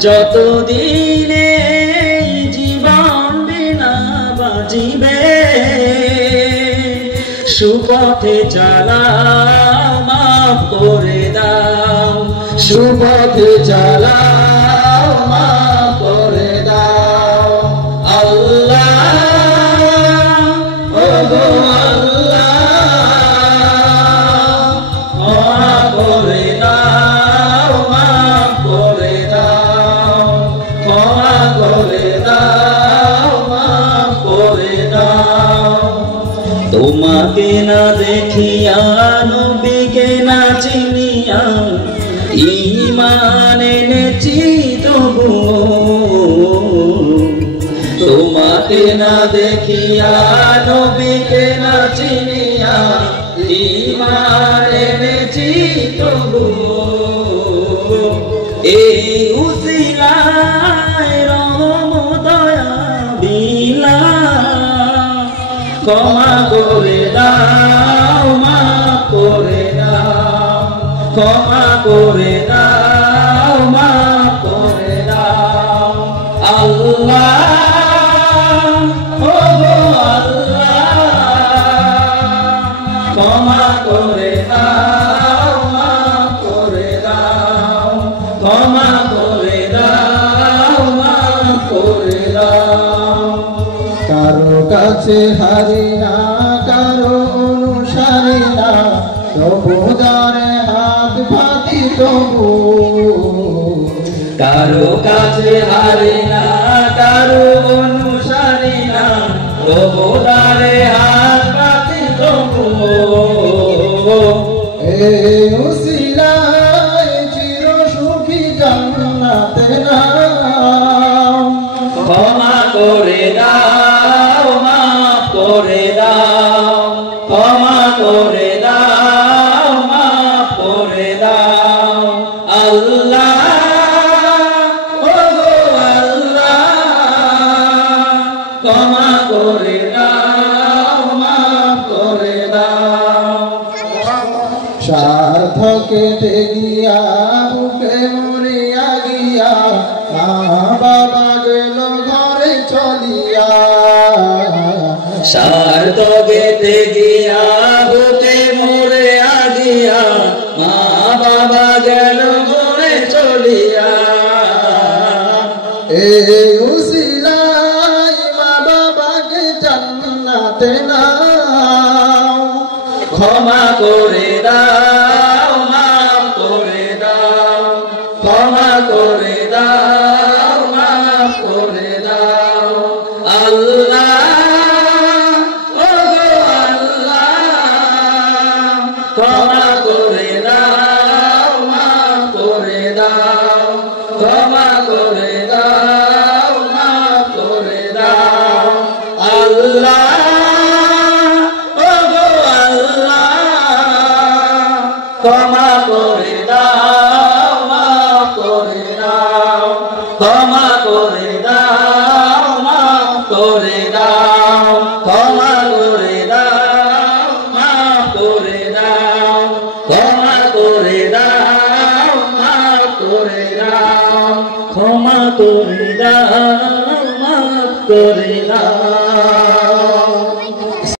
যতদিনে জীবন বিনা বাজিবে সুপথে চালাও মাফ করে দাও সুপথে চালাও মাফ করে দাও আল্লাহ ও গো আল্লাহ ক্ষমা করে দাও মাফ করে দাও ক্ষমা করে দাও মাফ করে দাও তোমাকে না দেখিয়া নবীকে না চিনিয়া ঈমান এনেছি তবুও তোমাকে না দেখিয়া নবীকে না চিনিয়া ঈমান এনেছি তবুও এই উসিলায় রহম দয়া বিলা ক্ষমা করে দাও মাফ করে দাও ক্ষমা করে দাও মাফ করে দাও আল্লাহ ও গো আল্লাহ ক্ষমা করে দাও মাফ করে দাও ক্ষমা করে দাও মাফ করে দাও কারো কাছে হারি না কারো অনুসারী না তবু দারে হাত পাতি তবু কারো কাছে হারি না কারো অনুসারী না তবু দারে হাত পাতি তবু এই উসিলায় চির সুখী জান্নাতে নাও ক্ষমা করে দাও মাফ করে দাও ক্ষমা করে দাও মাফ করে দাও আল্লাহ ও গো আল্লাহ ক্ষমা করে দাও মাফ করে দাও সার্থকে গিয়া বুকে মরিয়া গিয়া মা বাবা গেল ঘরে চলিয়া সার্থকে গিয়া বুকে মরিয়া গিয়া মা বাবা গেল ঘরে চলিয়া এই উসিলায় মা বাবাকে জান্নাতে নাও ক্ষমা করে দাও মাফ করে দাও ক্ষমা করে দাও মাফ করে দাও আল্লাহ ও গো আল্লাহ ক্ষমা করে দাও মাফ করে দাও ক্ষমা করে দাও মাফ করে দাও আল্লাহ ক্ষমা করে দাও মাফ করে দাও ক্ষমা করে দাও মাফ করে দাও ক্ষমা করে দাও মাফ করে দাও ক্ষমা করে দাও মাফ করে দাও ক্ষমা করে দাও মাফ করে দাও